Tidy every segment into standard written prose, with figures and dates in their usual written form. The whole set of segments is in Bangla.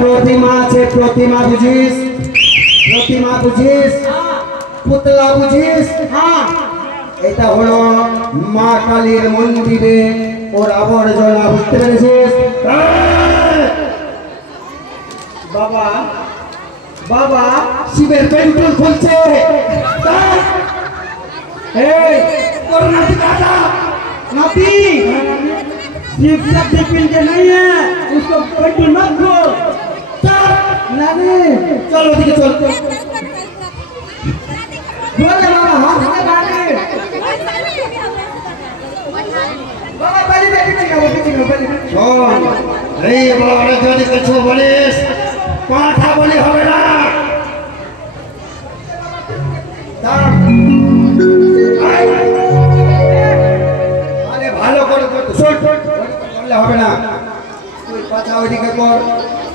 प्रतिमा আছে प्रतिमा বুঝিস प्रतिमा বুঝিস পুতলা বুঝিস হ্যাঁ এটা হলো মা কালীর মন্দিরে ওর আবর্জনা বুঝতে পেরেছিস বাবা বাবা শিবের পেন্টুল খুলছে এই তোর নাতি কাটা नाती शिव शक्ति पिंजे नहीं है उसको पेट्रोल मत दो नहीं चलो ठीक है चलो बोले बाबा हाथ में डाले बाबा पहले पीछे এই বড় যদি কিছু বলিস কথা বলি হবে না হবে না তুই পাছা ওইদিকে কর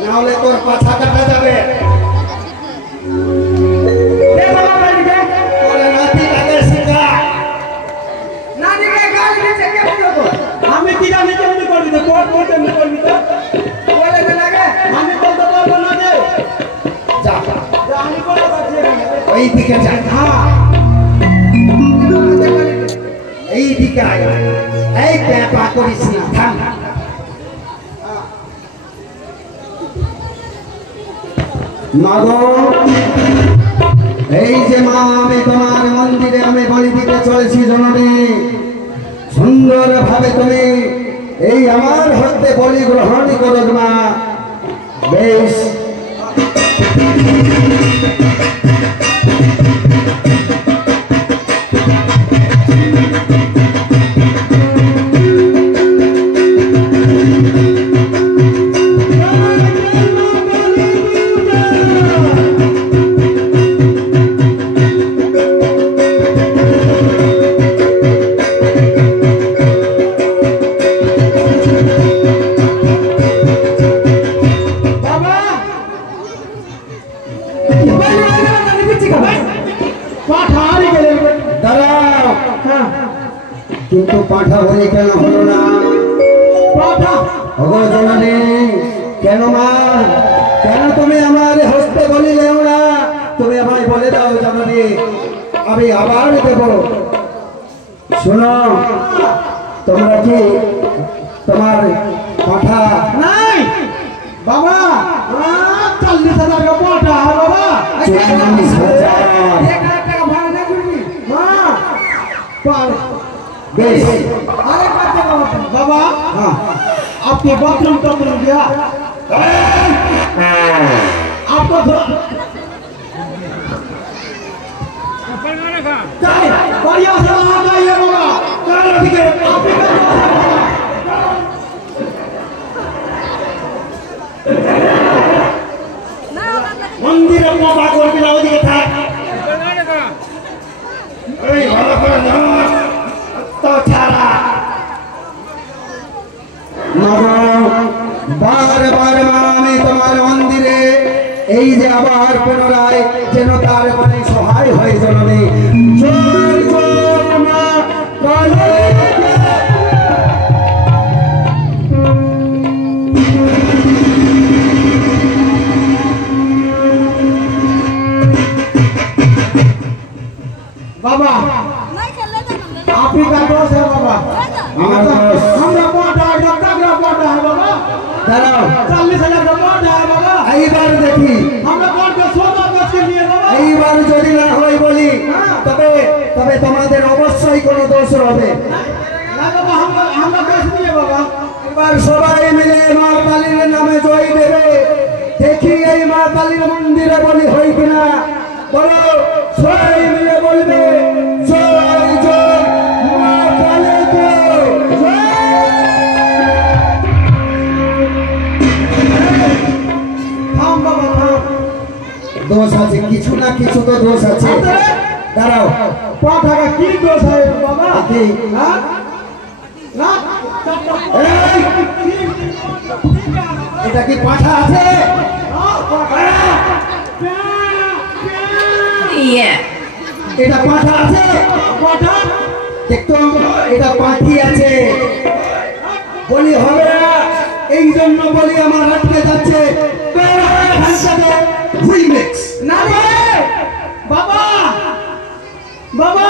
না হলে তোর পাছা কাটা যাবে আমি কি জানি কেমনি করবি তো কোট কোট এমনি করবি তো বলে না লাগে আমি বলতে পারবো না যে যা আমি বলতে পারছি ওই দিকে যা হ্যাঁ এই দিকে আয় এই পেপা করিস না থাম মাগো এই যে মা আমি তোমার মন্দিরে আমি বলি দিতে চলেছি জননী সুন্দর ভাবে তুমি এই আমার হস্তে বলি গ্রহণ করো মা বেশ কিন্তু পাঠা বলে কেন হলো না পাঠা ওগো জননী কেন মা কেন তুমি আমার হস্তে বলিলেও না তুমি আমায় বলে দাও জননী আমি আবার দেব শোনো তোমরা কি তোমার পাঠা নাই বাবা 40,000 का पाठा है बाबा 40,000 টাকা ভাড়া না করবি মা पर बेस अरे बाबा हाँ आपके बाथरूम कब मिल गया आपको बढ़िया से वहाँ जाइए बाबा मंदिर अपना बागों की लाओ दिया था अरे वाला पर ना तो छाड़ा बार बार मामी तुम्हारे मंदिरे এই যে আবার পুনরায় যেন তার মানে সহায় হয় জননী জয় জয় মা কালী बाबा आप ही का दोस्त है बाबा हमरा पाटा डॉक्टर पाटा है बाबा दाঁড়াও 40,000 का पाटा है बाबा এইবার দেখি আমরা কোন কে সোনা করতে নিয়ে বাবা এইবার যদি না হয় বলি তবে তবে তোমাদের অবশ্যই কোনো দোষ হবে না বাবা আমরা দোষ নিয়ে বাবা এবার সবাই মিলে মা কালীর নামে জয় দেবে দেখি এই মা কালীর মন্দিরে বলি হয় কিনা বলো সবাই মিলে বলবে জয় জয় মা কালী दोष আছে কিছু না কিছু তো দোষ আছে দাঁড়াও পাঠাটা কি দোষ হয় বাবা কি না না এটা কি পাঠা আছে এটা পাঠা আছে পাঠা দেখতো এটা পাখি আছে, বলি হবে না, এই জন্য বলি আমার আটকে যাচ্ছে। না রে बाबा बाबा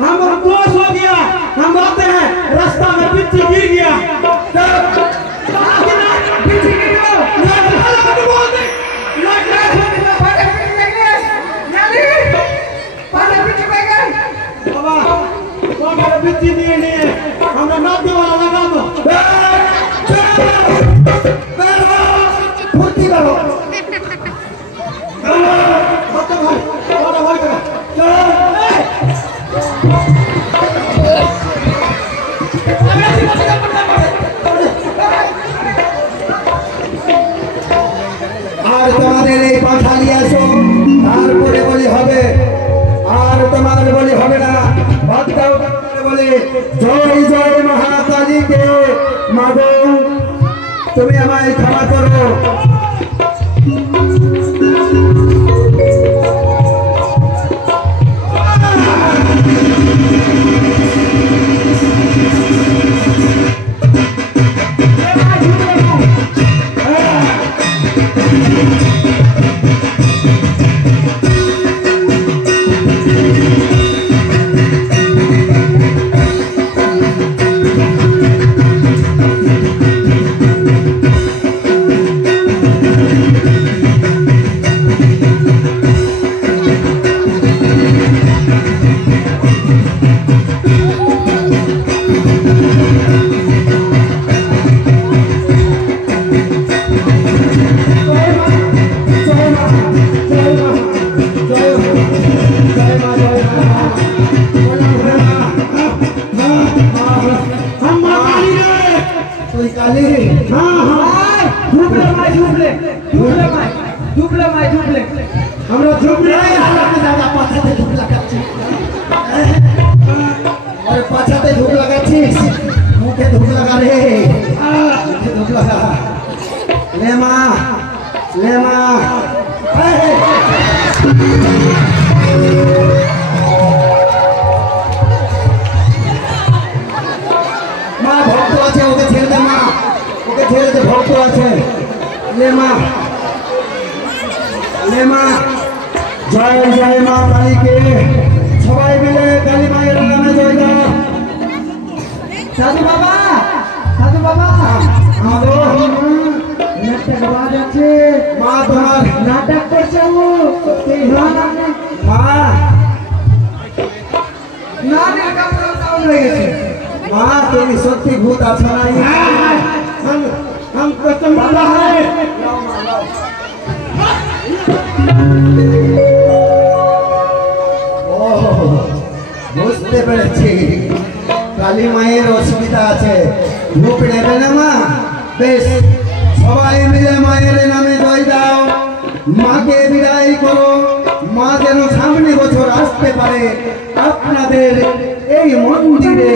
हम दोष हो गया, हम आते हैं रास्ता में पिच्ची गिर गया, पिच्ची गिर गया बाबा पिच्ची दिए नहीं हमरा नाते वाला लगा दो फुर्ती करो আর তোমাদের এই পাঠালি আসো, তারপরে বলি হবে, আর তোমার বলি হবে না। বলে জয় জয় মহাকালীকে, মাগো তুমি আমায় ক্ষমা করো। पाछाते धूप लगाচ্ছিস, মুখে ধূপ লাগা রে, মুখে ধূপ লাগা। ले माँ माँ भक्त আছে, ওকে ছেড়ে দে মা, ওকে ছেড়ে দে, ভক্ত আছে। ले माँ জয় জয় মা কালীকে, সবাই মিলে কালী মায়ের নামে জয় দাও। সাধু বাবা নাটক বাজ আছে, মা তোমার নাটক করছে, মা তুমি সত্যি ভূত আছো না? বুঝতে পেরেছি, কালী মায়ের অসুবিধা আছে, ভূত নেবে না মা। বেশ, সবাই মিলে মায়ের নামে জয় দাও, মাকে বিদায় করো, মা যেন সামনে বছর আসতে পারে আপনাদের এই মন্দিরে।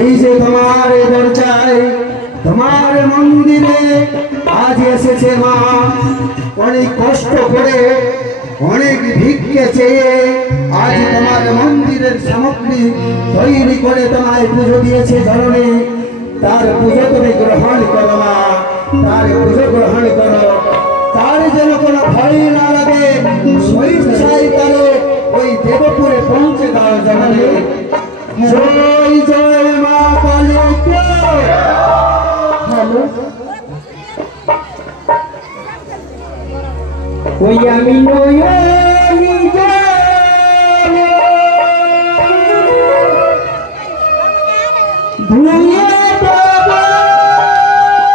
এই যে তোমার দরজায়, তোমার মন্দিরে আজ এসেছে মা, অনেক কষ্ট করে, অনেক ভিক্ষে চেয়ে আজ তোমার মন্দিরের সামগ্রী তৈরি করে তোমায় পুজো দিয়েছে ধরনে। তার পুজো তুমি গ্রহণ করো মা, তার পুজো গ্রহণ করো, তার যেন কোনো ভয় না লাগে, স্বেচ্ছায় তারে ওই দেবপুরে পৌঁছে দাও জগতে জয় জয় মা কালীকে। হ্যালো ওই আমি নয়